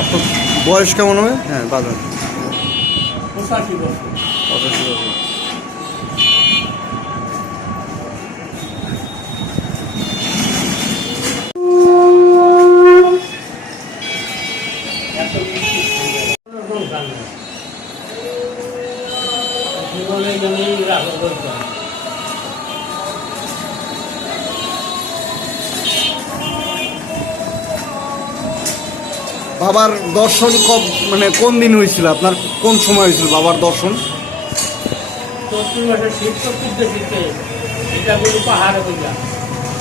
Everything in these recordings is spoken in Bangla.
আপনার বয়স কেমন হবে? হ্যাঁ বাজান 85 বছর। 85 বছর। এত মিষ্টি কোনো সংসার নেই। জীবনে জন্যই রাখো বলতে হয়। বাবার দর্শন মানে কোন দিন হয়েছিল আপনার? কোন সময় হয়েছিল বাবার দর্শন? চতুর মাসে শীত চতুর্দশীতে এটা বলি পাহাড়ে বইলা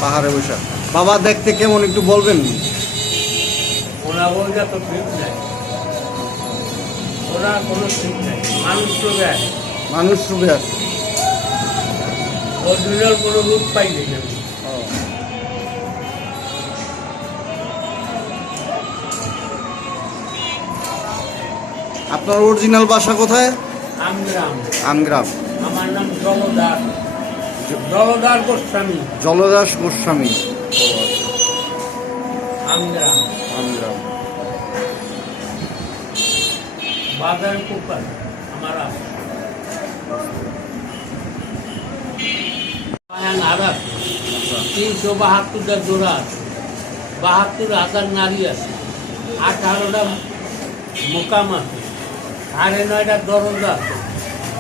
পাহাড়ে বসে বাবা দেখতে কেমন একটু বলবেন? ওরা বইটা তো ঠিক নাই, ওরা কোনো ঠিক নাই। মানুষ তো দেয়, মানুষ রূপে আছে। অরিজিনাল কোনো রূপ পাইনি আমি। আপনার অরিজিনাল বাসা কোথায়? আমগ্রাম। আমগ্রাম। আমার নাম জলদার, জলদার গোস্বামী। জলদাস গোস্বামী। আমগ্রাম আমগ্রাম। বাজার কুপার আমার আছে। আর আছে 372টা জোড়া আছে, 72,000 নারী আছে, 18টা মোকাম আছে, 9.5টা দরজা আছে,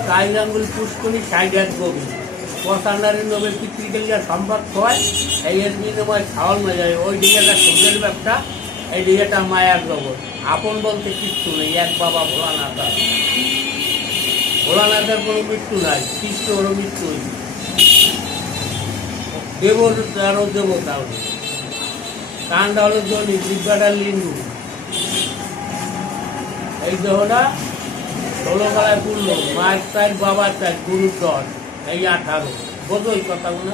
4 আঙ্গুল পুষ্করী, 60 গভী, 55 নবের পিতৃকেলিয়া সম্পদ হয়। এই এর বিনিময় ছাওয়াল না যায়। ওই দিকে একটা সূর্যের ব্যবসা, এই দিকে একটা মায়ার জগৎ। আপন বলতে কিচ্ছু নেই, এক বাবা ভোলানাথ আছে। ভোলানাথের কোনো মৃত্যু নাই, কৃষ্ণরও মৃত্যু হয়েছে। দেবতারও দেবতা হলো, কানটা হলো জনি, জিব্বাটা লিঙ্গু। এই দেহটা 16 গলায় পুরল, মায়ের চাই, বাবার চাই, গুরুর 10, এই 18। বোঝোই কথাগুলো।